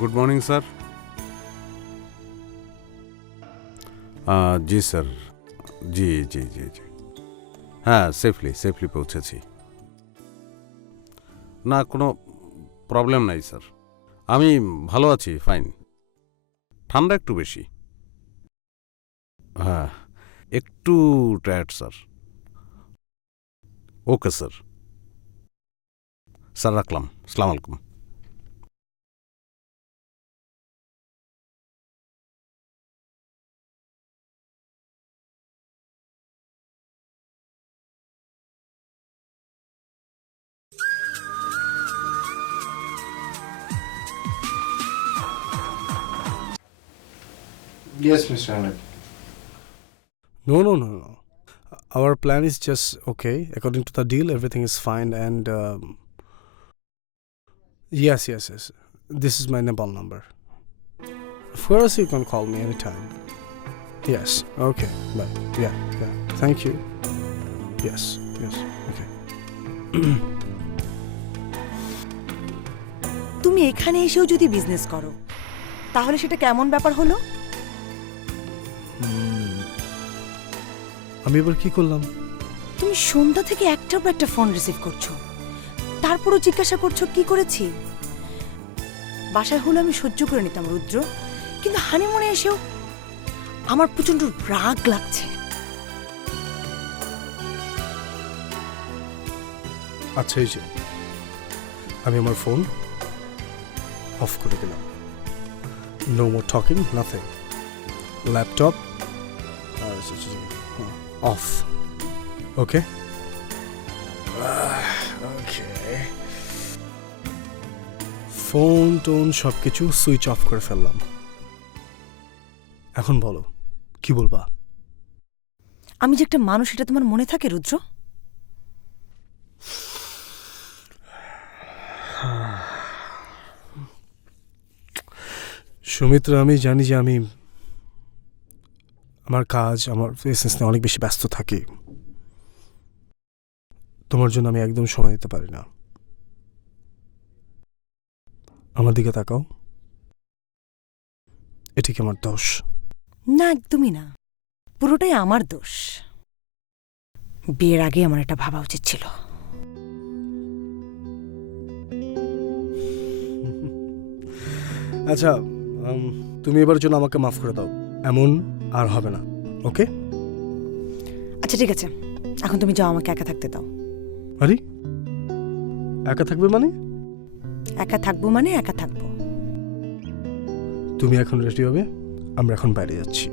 Good morning sir. जी sir, জি জি জি জি হ্যাঁ, সেফলি পৌঁছেছি। না, কোনো প্রবলেম নাই স্যার, আমি ভালো আছি, ফাইন। ঠান্ডা একটু বেশি, হ্যাঁ একটু tired sir. Okay sir, sir রাখলাম, আসসালামু আলাইকুম। Yes, Mr. Ahmed. No. Our plan is just okay. According to the deal, everything is fine. And yes. This is my Nepal number. Of course, you can call me anytime. Yes. Okay. Bye. Yeah. Thank you. Yes. Okay. তুমি এখানে এসেও যদি business করো তাহলে সেটা কেমন ব্যাপার হলো? আমি এবার কি করলাম? তুমি সন্ধ্যা থেকে একটার পর একটা ফোন রিসিভ করছো, তারপরও জিজ্ঞাসা করছো কি করেছি। বাসায় হলে আমি সহ্য করে নিতাম রুদ্র, কিন্তু হানিমুনে এসেও আমার প্রচন্ড রাগ লাগছে। আচ্ছা, এই যে আমি আমার ফোন অফ করে দিলাম। No more talking, nothing. Laptop off. Okay phone tone সব কিছু সুইচ অফ করে ফেললাম। এখন বলো, কি বলবা? আমি যে একটা মানুষ এটা তোমার মনে থাকে রুদ্র? সুমিত্রা, আমি জানি যে আমি আমার কাজ, আমার বিজনেস নিয়ে অনেক বেশি ব্যস্ত থাকি। তোমার জন্য আমি একদম সময় দিতে পারি না। আমার দিকে তাকাও, এটা কি আমার দোষ? না, একদমই না, পুরোটাই আমার দোষ। বিয়ের আগে আমার এটা ভাবা উচিত ছিল। আচ্ছা, তুমি এবার জন্য আমাকে মাফ করে দাও, এমন আর হবে না। ওকে? আচ্ছা ঠিক আছে, এখন তুমি যাও, আমাকে একা থাকতে দাও। আরে, একা থাকবে মানে? একা থাকবো মানে একা থাকবো। তুমি এখন রেডি হবে, আমরা এখন বাইরে যাচ্ছি।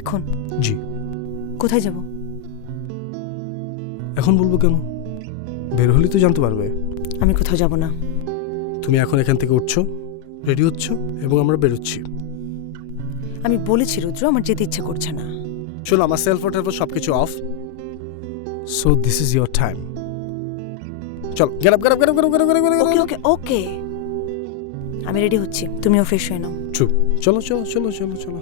এখন? জি। কোথায় যাব? এখন বলবো কেন? বের হলে তো জানতে পারবে। আমি কোথাও যাব না। তুমি এখন এখান থেকে উঠছো, রেডি হচ্ছ, এবং আমরা বেরোচ্ছি। আমি বলেছি রুদ্র, আমার যেতে ইচ্ছে করছে না। শোনো, আমার সেলফোন সবকিছু of, so this is your time. চল, গেট আপ। ওকে, আমি রেডি হচ্ছি, তুমিও ফ্রেশ হয়ে নাও। চলো।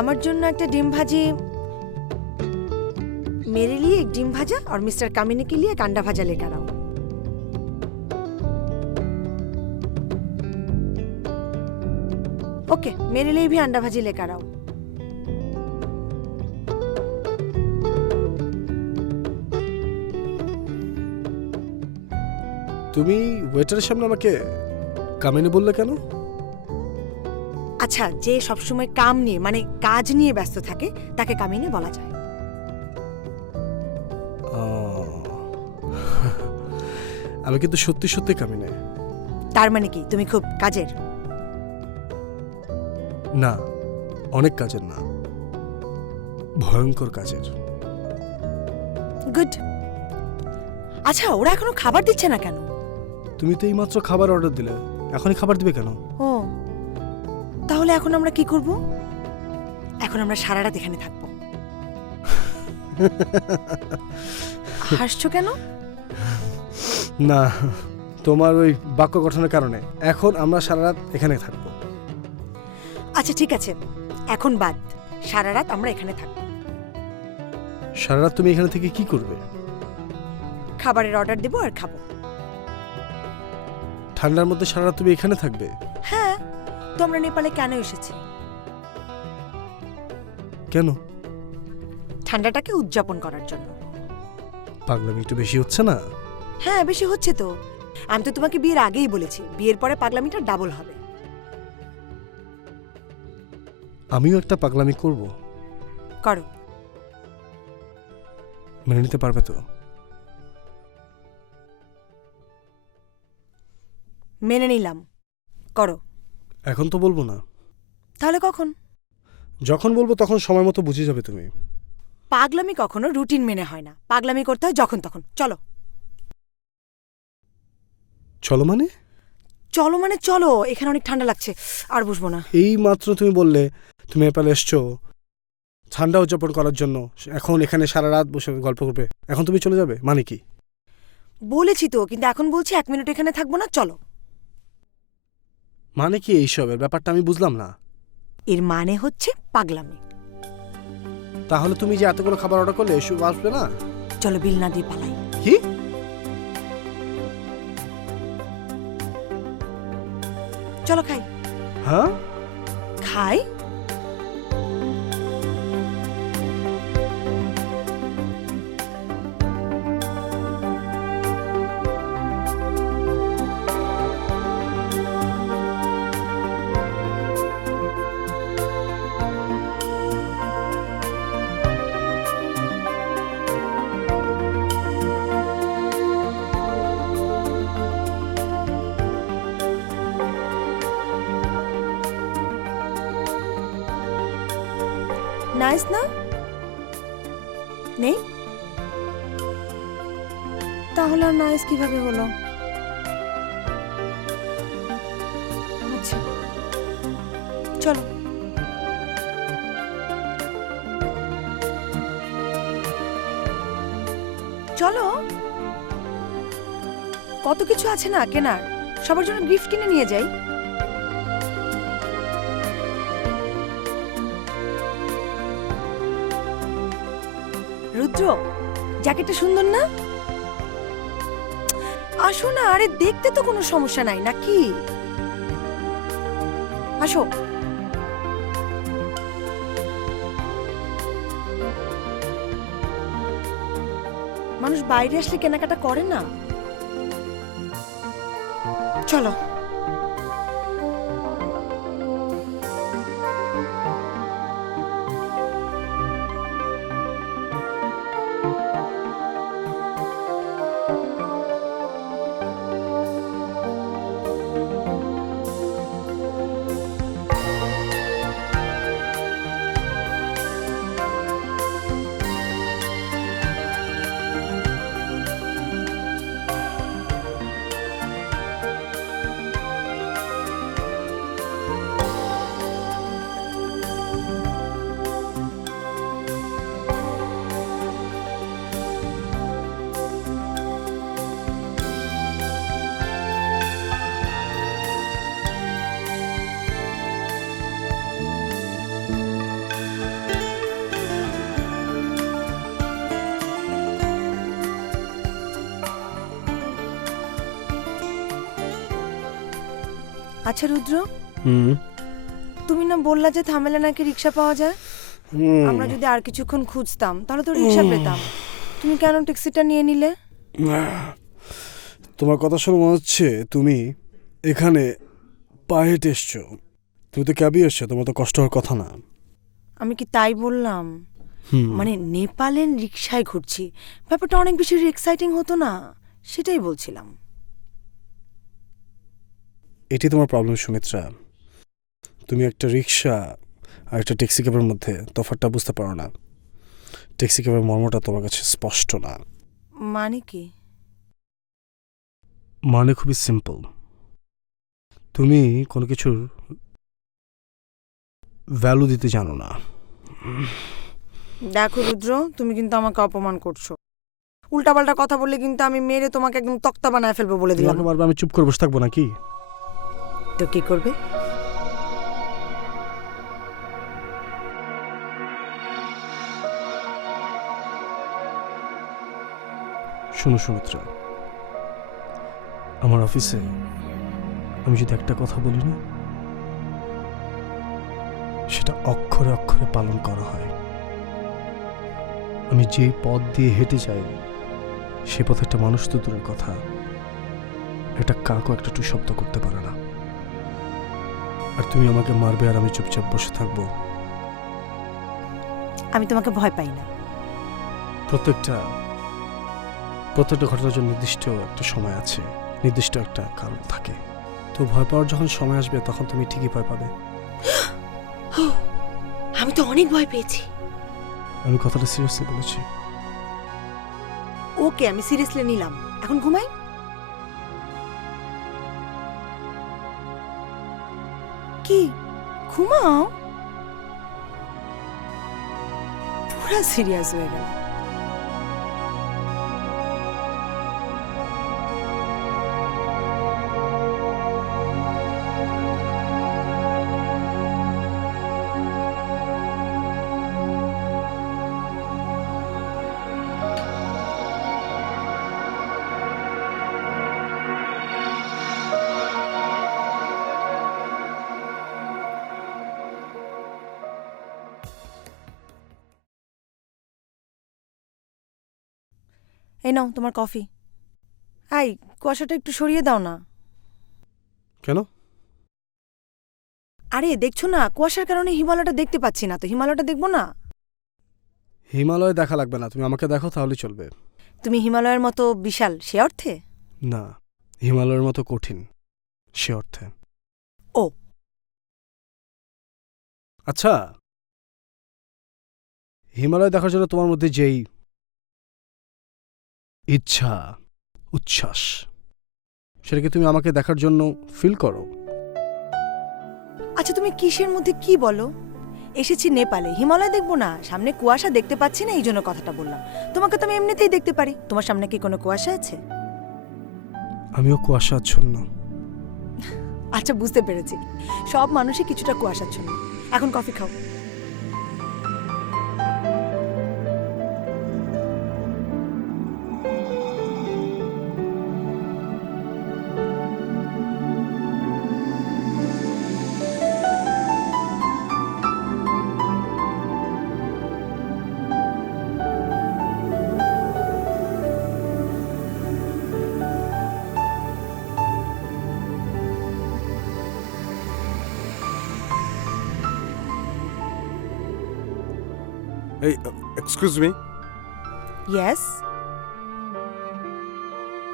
আমার জন্য একটা ডিম ভাজি, मेरे लिए एक डिम भाजा और मिस्टर कामिनी के लिए एक अंडा भाजा लेकर आओ। ओके, मेरे लिए भी अंडा भाजी लेकर आओ। তুমি ওয়েটারের সামনে আমাকে কামিনী বললে কেন? আচ্ছা, যে সবসময় কাম নিয়ে মানে কাজ নিয়ে ব্যস্ত থাকে তাকে কামিনী বলা যায়। আমি কিন্তু সত্যি সত্যি কামিনে। তার মানে কি তুমি খুব কাজের? না, অনেক কাজের না, ভয়ঙ্কর কাজের। গুড। আচ্ছা, ওরা এখনো খাবার দিচ্ছে না কেন? তুমি তো এইমাত্র খাবার অর্ডার দিলে, এখনই খাবার দিবে কেন? ও, তাহলে এখন আমরা কি করব? এখন আমরা সারা রাত এখানে থাকবো। হাসছো কেন? না, তোমার ওই বাক্য গঠনের কারণে। এখন আমরা সারা রাত এখানে থাকবো। আচ্ছা ঠিক আছে, এখন বাদ, সারা রাত আমরা এখানে থাকবো। সারা রাত তুমি এখানে থেকে কি করবে? খাবারের অর্ডার দেবো আর খাবো। ঠান্ডার মধ্যে সারা রাত তুমি এখানে থাকবে? হ্যাঁ, তো আমরা নেপালে কেন এসেছি? কেন? ঠান্ডাটাকে উদযাপন করার জন্য। পাগলামি একটু বেশি হচ্ছে না? হ্যাঁ, বেশি হচ্ছে তো। আমি তো তোমাকে বিয়ের আগেই বলেছি, বিয়ের পরে পাগলামিটা ডাবল হবে। আমিও একটা পাগলামি করব। করো। মেনে নিতে পারবে তো? মেনে নিলাম, করো। এখন তো বলবো না। তাহলে কখন? যখন বলবো তখন সময় মতো বুঝে যাবে তুমি। পাগলামি কখনো রুটিন মেনে হয় না, পাগলামি করতে হয় যখন তখন। চলো। চলো মানে? চলো মানে চলো, এখানে অনেক ঠান্ডা লাগছে, আর বসবো না। এই মাত্র তুমি বললে তুমি নেপালে এসছো ঠান্ডা উদযাপন করার জন্য, এখন এখানে সারা রাত বসে গল্প করবে, এখন তুমি চলে যাবে মানে কি? বলেছি তো, কিন্তু এখন বলছি 1 মিনিট এখানে থাকবো না, চলো। মানে কি এইসবের ব্যাপারটা আমি বুঝলাম না। এর মানে হচ্ছে পাগলামি। তাহলে তুমি যে এতগুলো খাবার অর্ডার করলে এসব আসবে না? চলো বিল না দিয়ে পালাই। কি? চলো খাই। হ্যাঁ, খাই। নাইস না? নেই? তাহলে আর নাইস কিভাবে হলো? আচ্ছা চলো। চলো, কত কিছু আছে না কেনার, সবার জন্য গিফট কিনে নিয়ে যাই। রুদ্র, জ্যাকেটটা সুন্দর না? আসো না, আরে দেখতে তো কোনো সমস্যা নাই নাকি? আসো। মানুষ বাইরে আসলে কেনাকাটা করে না। চলো। আচ্ছা রুদ্র, তুমি না বললা যে থামেলে নাকি রিক্সা পাওয়া যায়? আমরা যদি আর কিছুক্ষণ খুঁজতাম তাহলে তো রিক্সা পেতাম। তুমি কেন ট্যাক্সিটা নিয়ে নিলে? তোমার কথা শুনে মনে হচ্ছে তুমি এখানে পায়ে হেঁটে এসছো। তুমি তো ক্যাবে এসছো, তোমার তো কষ্ট হওয়ার কথা না। আমি কি তাই বললাম? মানে নেপালের রিক্সায় ঘুরছি, ব্যাপারটা অনেক বেশি এক্সাইটিং হতো না, সেটাই বলছিলাম। এটি তোমার প্রবলেম সুমিত্রা। তুমি একটা রিক্সা আর একটা ট্যাক্সি ক্যাবের মধ্যে তফাৎটা বুঝতে পারো না। ট্যাক্সি ক্যাবের মর্মটা তোমার কাছে স্পষ্ট না। মানে কি? মানে খুবই সিম্পল। তুমি কোনো কিছুর ভ্যালু দিতে জানো না। দেখো রুদ্র, তুমি কিন্তু আমাকে অপমান করছো। উল্টাপাল্টা কথা বললে কিন্তু আমি মেরে তোমাকে একদম তক্তা বানায় ফেলবো বলে দিলাম। তোমাকে মারবে, আমি চুপ করে বসে থাকবো নাকি? তো কি করবে? শোনো সুমিত্রা, আমার অফিসে আমি যদি একটা কথা বলি না, সেটা অক্ষরে অক্ষরে পালন করা হয়। আমি যে পথ দিয়ে হেঁটে যাই সে পথে একটা মানুষ তো দূরের কথা, একটা কাকও একটা টু শব্দ করতে পারে না। আর তুমি আমাকে মারবে আর আমি চুপচাপ বসে থাকবো? আমি তোমাকে ভয় পাই না। প্রত্যেকটা ঘটনার জন্য নির্দিষ্ট একটা সময় আছে, নির্দিষ্ট একটা কারণ থাকে। তো ভয় পাওয়ার যখন সময় আসবে তখন তুমি ঠিকই ভয় পাবে। আমি তো অনেক ভয় পেয়েছি। আমি কথাটা সিরিয়াসলি বলেছি। ওকে, আমি সিরিয়াসলি নিলাম। এখন ঘুমাই। কি ঘুমাও? পুরা সিরিয়াস হয়ে গেল। এই নাও তোমার কফি। আই, কুয়াশাটা একটু সরিয়ে দাও না। কেন? আরে দেখছো না, কুয়াশার কারণে হিমালয়টা দেখতে পাচ্ছি না। তো হিমালয়টা দেখবো না? হিমালয় দেখা লাগবে না, তুমি আমাকে দেখো তাহলে চলবে। তুমি হিমালয়ের মতো বিশাল সে অর্থে? না, হিমালয়ের মতো কঠিন সে অর্থে। ও আচ্ছা, হিমালয় দেখার জন্য তোমার মধ্যে যেই ইচ্ছা, উচ্ছ্বাস, সেটাকে তুমি আমাকে দেখার জন্য ফিল করো? আচ্ছা, তুমি কিসের মধ্যে কি বলো? এসেছি নেপালে, হিমালয় দেখবো না? সামনে কুয়াশা দেখতে পাচ্ছি না, এই জন্য কথাটা বললাম। তোমাকে তো আমি এমনিতেই দেখতে পারি। তোমার সামনে কি কোনো কুয়াশা আছে? আমিও কুয়াশাচ্ছন্ন। আচ্ছা, বুঝতে পেরেছি। সব মানুষই কিছুটা কুয়াশাচ্ছন্ন। এখন কফি খাও। এই excuse me, yes,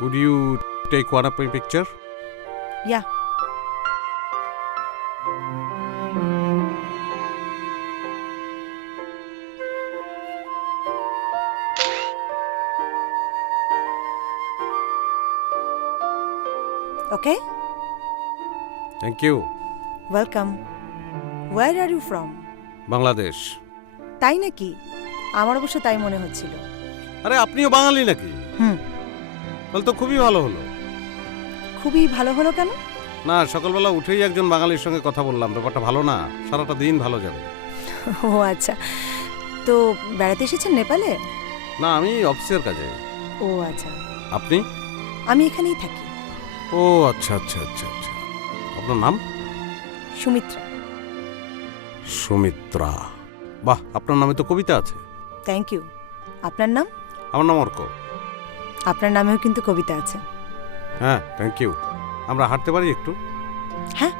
would you take one of my picture? Yeah. Okay, Thank you. Welcome. Where are you from? Bangladesh. তাই নাকি? আমার অবশ্য তাই মনে হচ্ছিল। আরে আপনিও বাঙালি নাকি? হুম। তাহলে তো খুবই ভালো হলো। খুবই ভালো হলো কেন? না, সকালবেলা উঠেই একজন বাঙালির সঙ্গে কথা বললাম, ব্যাপারটা ভালো না? সারাটা দিন ভালো যাবে। ও আচ্ছা, তো বেড়াতে এসেছেন নেপালে? না, আমি অফিসের কাজে। ও আচ্ছা। আপনি? আমি এখানেই থাকি। ও আচ্ছা আচ্ছা আচ্ছা আচ্ছা। আপনার নাম? সুমিত্রা। সুমিত্রা। বাহ, আপনার নামে তো কবিতা আছে। Thank you. আপনার নাম? আমার নাম অর্ক। আপনার নামেও কিন্তু কবিতা আছে। হ্যাঁ, থ্যাংক ইউ। আমরা হাঁটতে পারি একটু? হ্যাঁ।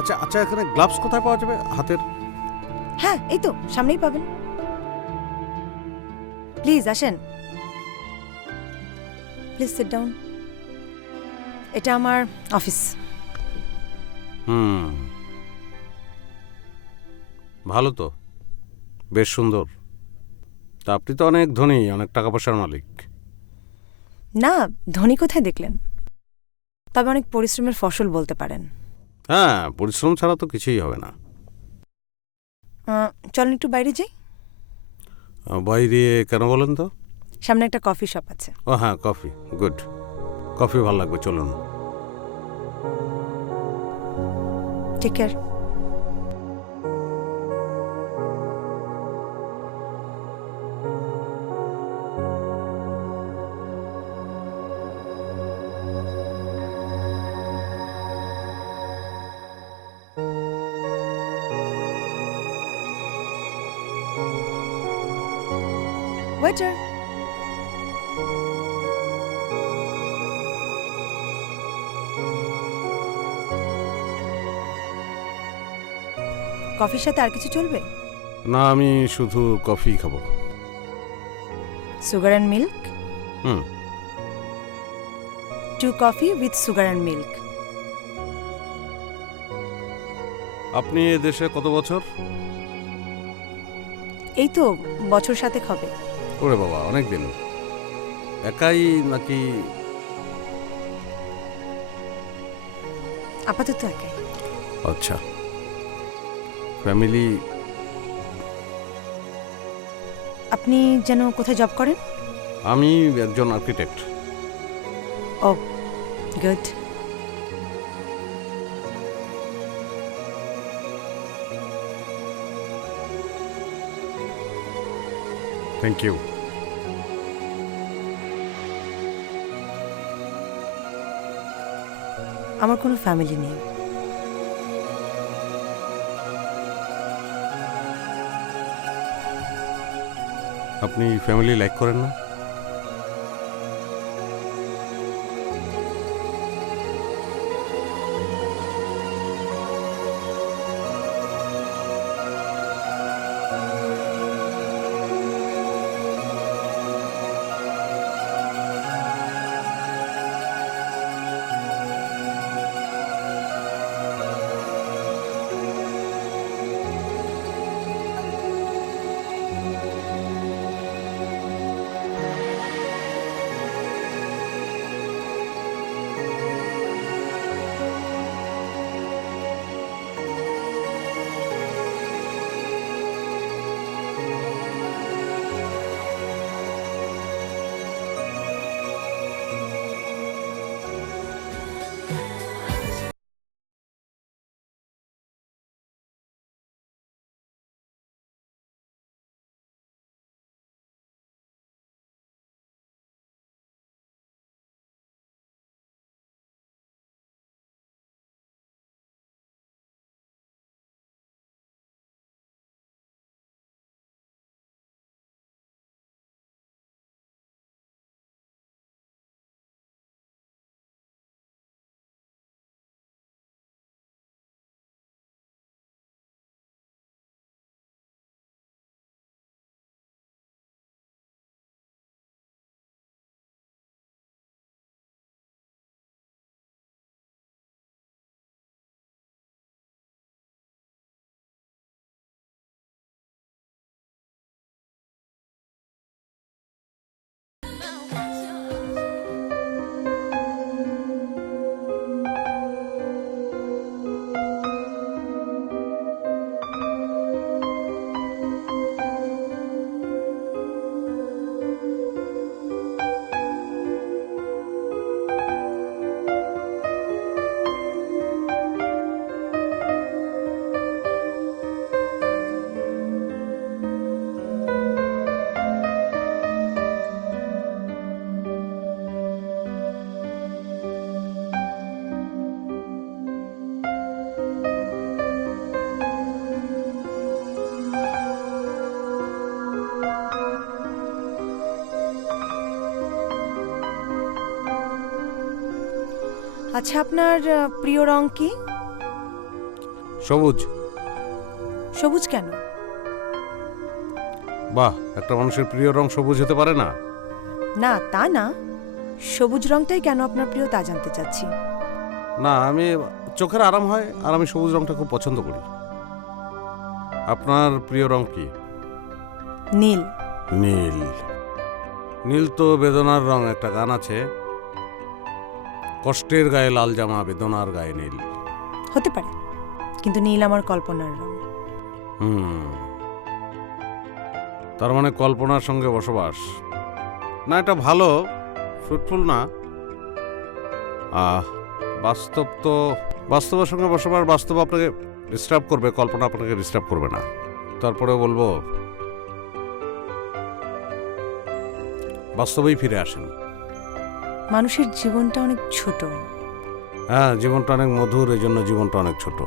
আচ্ছা আচ্ছা, এখানে গ্লাভস কোথায় পাওয়া যাবে হাতের? হ্যাঁ, এই তো সামনেই পাবেন। প্লিজ আসেন, প্লিজ সিট ডাউন। এটা আমার অফিস। ভালো তো, বেশ সুন্দর। তা আপনি তো অনেক ধনী, অনেক টাকা পয়সার মালিক। না, ধনী কোথায় দেখলেন? তবে অনেক পরিশ্রমের ফসল বলতে পারেন। হ্যাঁ, পরিশ্রম ছাড়া তো কিছুই হবে না। চলেন একটু বাইরে যাই। বাইরে কেন বলেন তো? সামনে একটা কফি শপ আছে। ও হ্যাঁ, কফি, গুড। কফি ভালো লাগবে, চলুন। Take care. ওয়েটার, কফির সাথে আর কিছু চলবে? না, আমি শুধু কফি খাবো। Sugar and milk? Hmm. 2 coffee with sugar and milk. আপনি এ দেশে কত বছর? এই তো বছর 7 হবে। ওরে বাবা, অনেক দিন। একাই নাকি? আপাতত একাই। আচ্ছা, ফ্যামিলি? আপনি যেন কোথায় জব করেন? আমি একজন আর্কিটেক্ট। ও, গুড। Thank you. আমার কোনো ফ্যামিলি নেই। আপনি ফ্যামিলি লাইক করেন না? আচ্ছা, আপনার প্রিয় রং কি? সবুজ। সবুজ কেন? বাহ, একটা মানুষের প্রিয় রং সবুজ হতে পারে না? না তা না, সবুজ রংটাই কেন আপনার প্রিয় তা জানতে চাচ্ছি। না, আমি চোখের আরাম হয় আর আমি সবুজ রংটা খুব পছন্দ করি। আপনার প্রিয় রং কি? নীল। নীল। নীল তো বেদনার রং, একটা গান আছে, কষ্টের গায়ে লাল জামা, বেদনার গায়ে নীল। হতে পারে, কিন্তু নীল আমার কল্পনার রং। তার মানে কল্পনার সঙ্গে বসবাস না, এটা ভালো, ফ্রুটফুল না। বাস্তব তো, বাস্তবের সঙ্গে বসবাস, বাস্তব আপনাকে ডিস্টার্ব করবে, কল্পনা আপনাকে ডিস্টার্ব করবে না। তারপরে বলবো বাস্তবেই ফিরে আসেন। মানুষের জীবনটা অনেক ছোট। হ্যাঁ, জীবনটা অনেক মধুর, এই জন্য জীবনটা অনেক ছোট।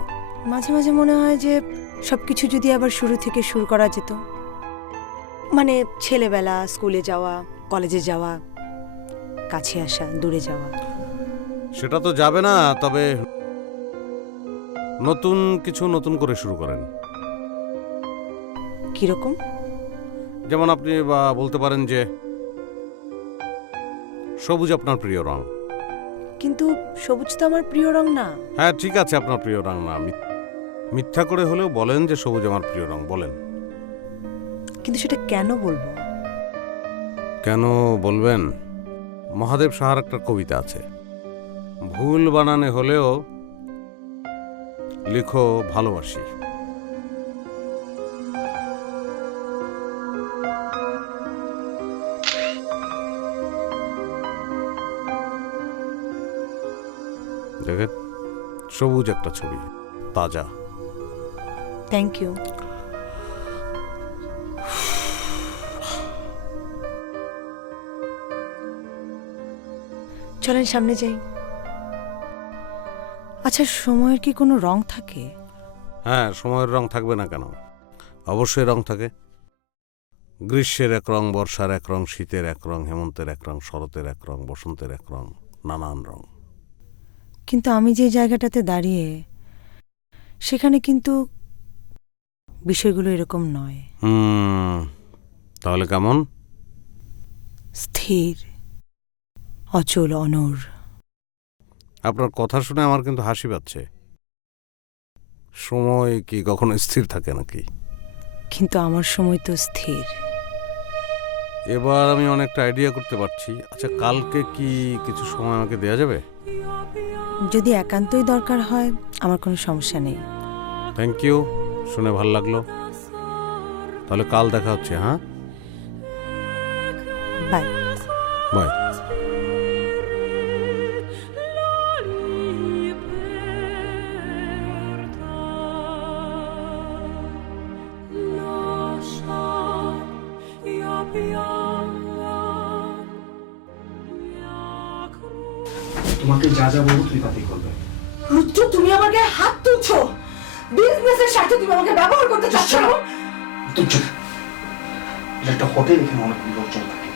মাঝে মাঝে মনে হয় যে সবকিছু যদি আবার শুরু থেকে শুরু করা যেত, মানে ছেলেবেলা, স্কুলে যাওয়া, কলেজে যাওয়া, কাছে আসা, দূরে যাওয়া। সেটা তো যাবে না, তবে নতুন কিছু নতুন করে শুরু করেন। কিরকম? যেমন আপনি বলতে পারেন যে সবুজ আপনার প্রিয় রং। কিন্তু সবুজ তো আমার প্রিয় রং না। হ্যাঁ ঠিক আছে, আপনার প্রিয় রং না, মিথ্যা করে হলেও বলেন যে সবুজ আমার প্রিয় রং, বলেন। কিন্তু সেটা কেন বলবো? কেন বলবেন? মহাদেব সাহার একটা কবিতা আছে, ভুল বানানে হলেও লিখো ভালোবাসি। দেখেন, সবুজ একটা ছবি, তাজা। Thank you. চলেন সামনে যাই। আচ্ছা, সময়ের কি কোনো রং থাকে? হ্যাঁ, সময়ের রং থাকবে না কেন? অবশ্যই রং থাকে। গ্রীষ্মের এক রং, বর্ষার এক রং, শীতের এক রং, হেমন্তের এক রং, শরতের এক রং, বসন্তের এক রং, নানান রং। কিন্তু আমি যে জায়গাটাতে দাঁড়িয়ে, সেখানে কিন্তু বিষয়গুলো এরকম নয়। তাহলে কেমন? স্থির, অচল, অনড়। আপনার কথা শুনে আমার কিন্তু হাসি পাচ্ছে। সময় কি কখনো স্থির থাকে নাকি? কিন্তু আমার সময় তো স্থির। এবার আমি অনেকটা আইডিয়া করতে পারছি। আচ্ছা, কালকে কি কিছু সময় আমাকে দেয়া যাবে? যদি একান্তই দরকার হয়, আমার কোনো সমস্যা নেই। থ্যাংক ইউ, শুনে ভালো লাগলো। তাহলে কাল দেখা হচ্ছে। হ্যাঁ, বাই। বাই। তোমাকে যা যা বলবো তুমি তাতেই করবে। রুদ্র, তুমি আমার গায়ে হাত তুলছো। বিজনেসের স্বার্থে তুমি আমাকে ব্যবহার করতে চাচ্ছ না? তুই চুপ। এটা একটা হোটেল, এখানে অনেক লোকজন থাকে,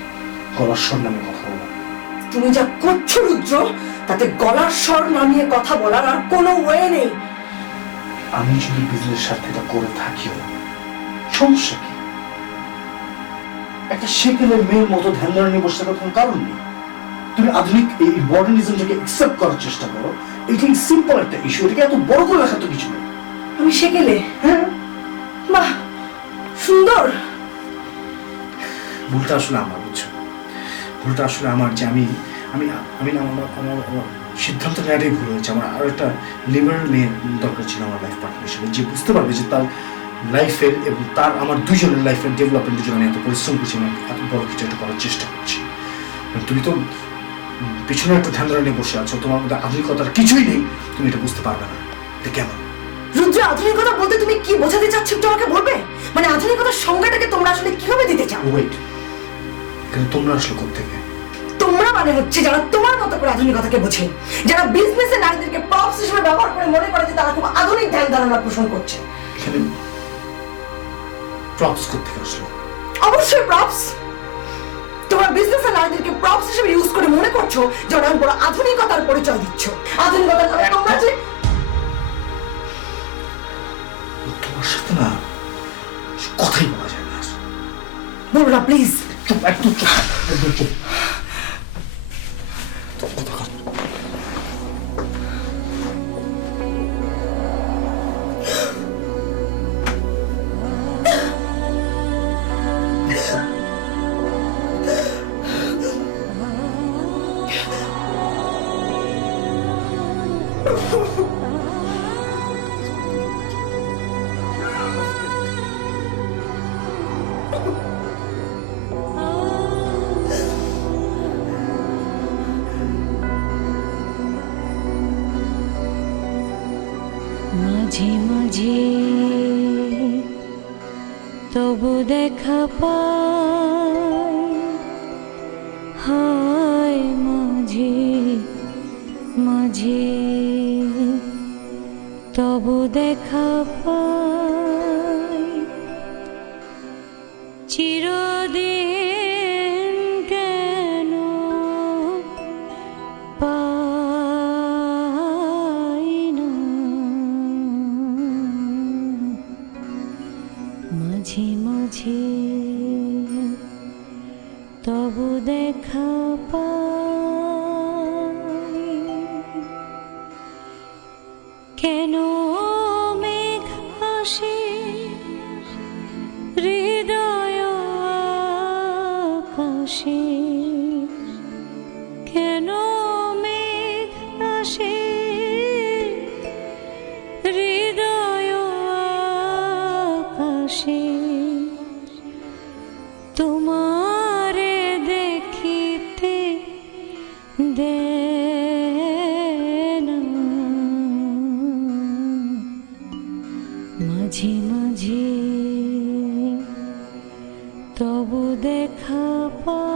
গলার স্বর নামে কথা বলা। তুমি যা করছো রুদ্র, তাতে গলার স্বর নামিয়ে কথা বলার আর কোনো ওয়ে নেই। আমি যদি বিজনেস স্বার্থে এটা করে থাকিও, সমস্যা কি? একটা সেকেলের মেয়ের মতো ধ্যান ধরে নিয়ে বসে থাকার কোনো কারণ নেই। তুমি আধুনিক এই মডার্নিজমটাকে অ্যাকসেপ্ট করার চেষ্টা করো। এটা সিম্পল একটা ইস্যু, এটাকে এত বড় করে রাখা তো কিছু নেই। আমি সেকেলে? হ্যাঁ, বাহ, সুন্দর। ভুলটা আসলে আমার, বুঝছো? ভুলটা আসলে আমার যে আমি আমি আমি না আমার আমার আমার সিদ্ধান্ত নেওয়াটাই ভুল হয়েছে। আমার আরো একটা লিবারেল মেয়ে দরকার ছিল আমার লাইফ পার্টনার হিসেবে, যে বুঝতে পারবে যে তার লাইফের এবং তার আমার দুইজনের লাইফের ডেভেলপমেন্টের জন্য আমি এত পরিশ্রম করছি, আমি এত বড় কিছু একটা করার চেষ্টা করছি। তুমি তো পিছনে একটা ধ্যান ধরে নিয়ে বসে আছো, তোমার মধ্যে আধুনিকতার কিছুই নেই, তুমি এটা বুঝতে পারবে না। এটা কেমন? রুদ্র, আধুনিকতা বলতে তুমি কি বোঝাতে চাচ্ছ একটু আমাকে বলবে? মানে আধুনিকতার সংজ্ঞাটাকে তোমরা আসলে কিভাবে দিতে চাও? ওয়েট, কিন্তু তোমরা আসলে কোত্থেকে? তোমরা মানে হচ্ছে যারা তোমার মতো করে আধুনিকতাকে বোঝে, যারা বিজনেসে নারীদেরকে প্রপস হিসেবে ব্যবহার করে মনে করে যে তারা খুব আধুনিক ধ্যান ধারণা পোষণ করছে। এখানে প্রপস কোত্থেকে আসলো? অবশ্যই প্রপস। তোমরা বিজনেসে নারীদেরকে প্রপস হিসেবে ইউজ করে মনে করছো যে অনেক বড় আধুনিকতার পরিচয় দিচ্ছ। আধুনিকতার নামে তোমরা যে তোমার সাথে না কথাই বলা যায় না। বলবো না প্লিজ। চুপ, একদম চুপ, একদম চুপ। মাঝে মাঝে তবু দেখা পাই, হায় মাঝে মাঝে তবু দেখা পাই, চিরদিন কেন পাই না, মাঝে মাঝে তবু দেখা পাই, কেন মেঘ আসে হৃদয় আকাশে, কেন মেঘ আসে হৃদয় আকাশে, তোমারে দেখিতে দেয় না, মাঝে মাঝে তবু দেখা পাই,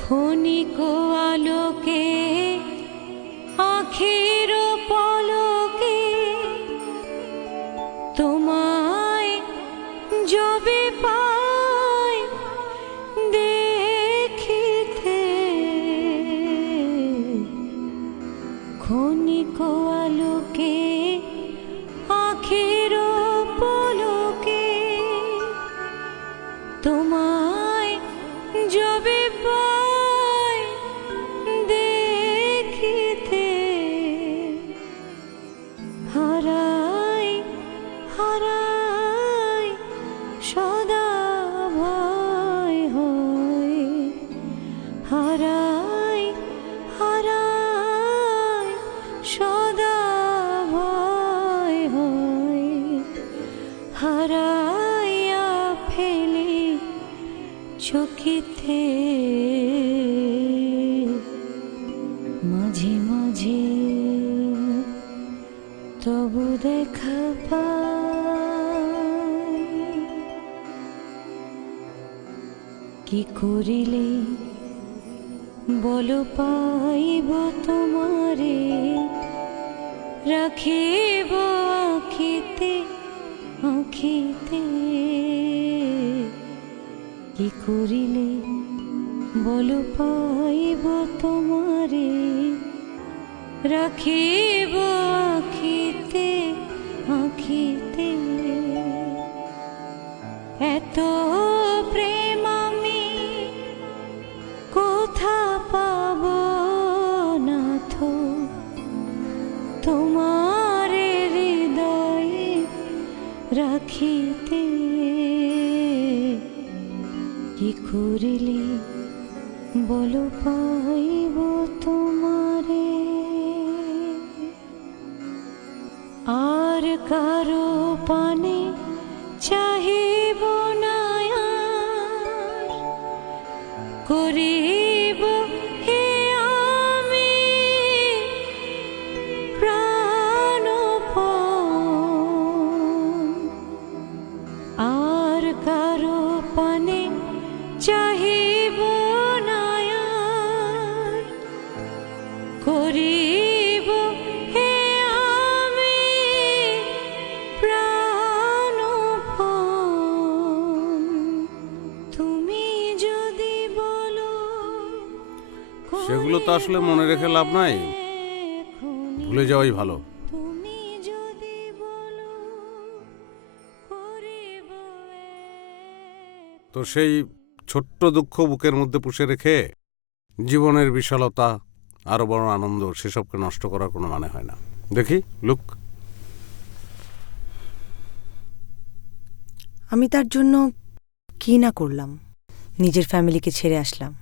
ক্ষণিক আলোকে আখির পলকে তোমায় যবে পাই দেখিতে, ক্ষণিক আলোকে আখির পলকে তোমায় যবে পাই দেখিতে, হারাই হারাই সদা ভয় হয়, হারাই হারাই সদা ভয় হয়, হারাইয়া ফেলি চকিতে, মাঝে মাঝে তবু দেখা পাই, কি করিলে বলো পাইব তোমারে, রাখিব আখিতে আখিতে, কি করিলে বলো পাইব তোমারে, রাখিব আখিতে আখিতে, এত প্রেম আমি কোথা পাব নাথ, তোমার হৃদয়ে রাখিতে, কি করিলে বলো পাইব তোমারে, আর কারো পানে চাহিব না আর, করিব হে আমি প্রাণপণ, আর কারো পানে চাহিব না আর, করিব হে আমি প্রাণপণ, তুমি যদি বলো সেগুলো তো আসলে মনে রেখে লাভ নাই, ভুলে যাওয়াই ভালো। তুমি যদি তো সেই ছোট্ট দুঃখ বুকের মধ্যে পুষে রেখে জীবনের বিশালতা, আরো বড় আনন্দ, সেসবকে নষ্ট করার কোনো মানে হয় না। দেখি, লুক। আমি তার জন্য কি না করলাম, নিজের ফ্যামিলিকে ছেড়ে আসলাম,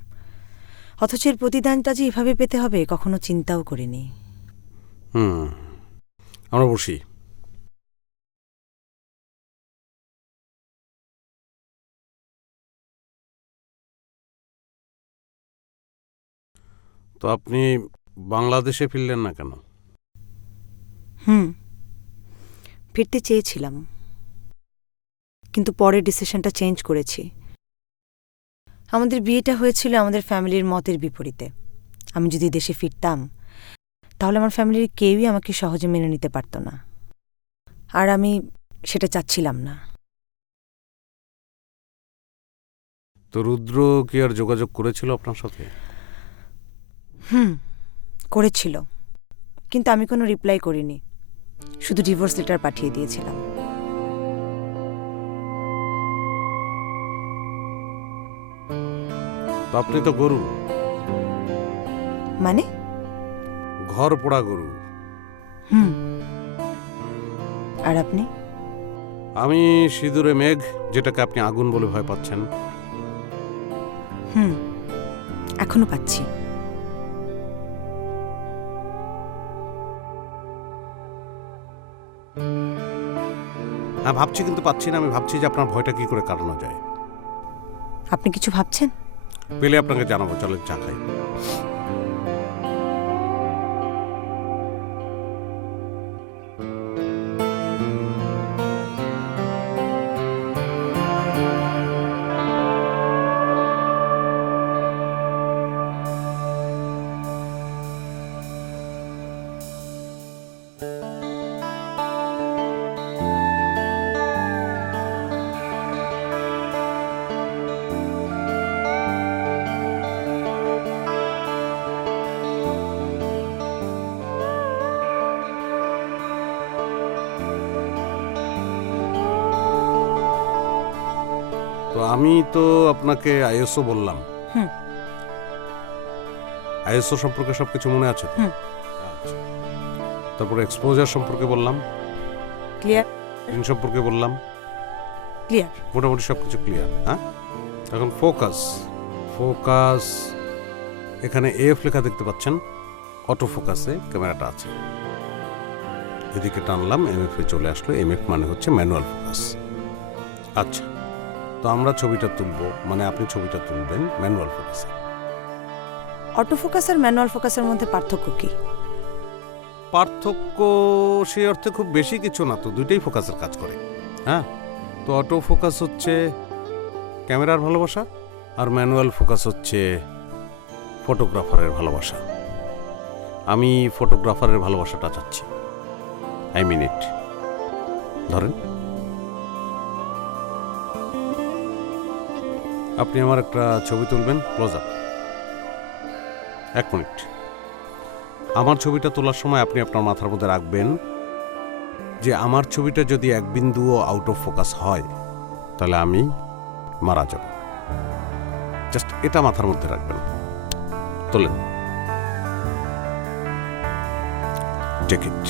অথচ এর প্রতিদানটা যে এভাবে পেতে হবে কখনো চিন্তাও করিনি। আমরা বসি। তো আপনি বাংলাদেশে ফিরলেন না কেন? ফিরতে চেয়েছিলাম, কিন্তু পরে ডিসিশনটা চেঞ্জ করেছি। আমাদের বিয়েটা হয়েছিল আমাদের ফ্যামিলির মতের বিপরীতে। আমি যদি দেশে ফিরতাম তাহলে আমার ফ্যামিলির কেউই আমাকে সহজে মেনে নিতে পারত না, আর আমি সেটা চাচ্ছিলাম না। তো রুদ্র কি আর যোগাযোগ করেছিল আপনার সাথে? করেছিল, কিন্তু আমি কোনো রিপ্লাই করিনি, শুধু ডিভোর্স লেটার পাঠিয়ে দিয়েছিলাম। তো আপনি তো গরু, মানে? ঘর পোড়া গরু। আর আপনি? আমি সিঁদুরে মেঘ, যেটাকে আপনি আগুন বলে ভয় পাচ্ছেন। এখনো পাচ্ছি। হ্যাঁ ভাবছি, কিন্তু পাচ্ছি না। আমি ভাবছি যে আপনার ভয়টা কি করে কাটানো যায়। আপনি কিছু ভাবছেন? পেলে আপনাকে জানাবো। চলেন চা খাই। তো আমি তো আপনাকে আইএসও বললাম। আইএসও সম্পর্কে সবকিছু মনে আছে তো? আচ্ছা। তারপরে এক্সপোজার সম্পর্কে বললাম, ক্লিয়ার? ইন সম্পর্কে বললাম, ক্লিয়ার? মোটামুটি সবকিছু ক্লিয়ার। হ্যাঁ, এখন ফোকাস। ফোকাস এখানে এফ লেখা দেখতে পাচ্ছেন, অটো ফোকাসে ক্যামেরাটা আছে। এদিকে টানলাম, এমএফ এ চলে আসলো। এমএফ মানে হচ্ছে ম্যানুয়াল ফোকাস। আচ্ছা, তো আমরা ছবিটা তুলবো, মানে আপনি ছবিটা তুলবেন ম্যানুয়াল ফোকাসে। অটো ফোকাস আর ম্যানুয়াল ফোকাসের মধ্যে পার্থক্য কি? পার্থক্য সেই অর্থে খুব বেশি কিছু না, তো দুইটাই ফোকাসের কাজ করে। হ্যাঁ, তো অটো ফোকাস হচ্ছে ক্যামেরার ভালোবাসা, আর ম্যানুয়াল ফোকাস হচ্ছে ফটোগ্রাফারের ভালোবাসা। আমি ফটোগ্রাফারের ভালোবাসাটা চাচ্ছি। আই মিন ইট। ধরেন, আপনি আমার একটা ছবি তুলবেন, ক্লোজ আপ। 1 মিনিট। আমার ছবিটা তোলার সময় আপনি আপনার মাথার মধ্যে রাখবেন যে আমার ছবিটা যদি এক বিন্দুও আউট অফ ফোকাস হয় তাহলে আমি মারা যাব। জাস্ট এটা মাথার মধ্যে রাখবেন। তোলেন, টেক ইট।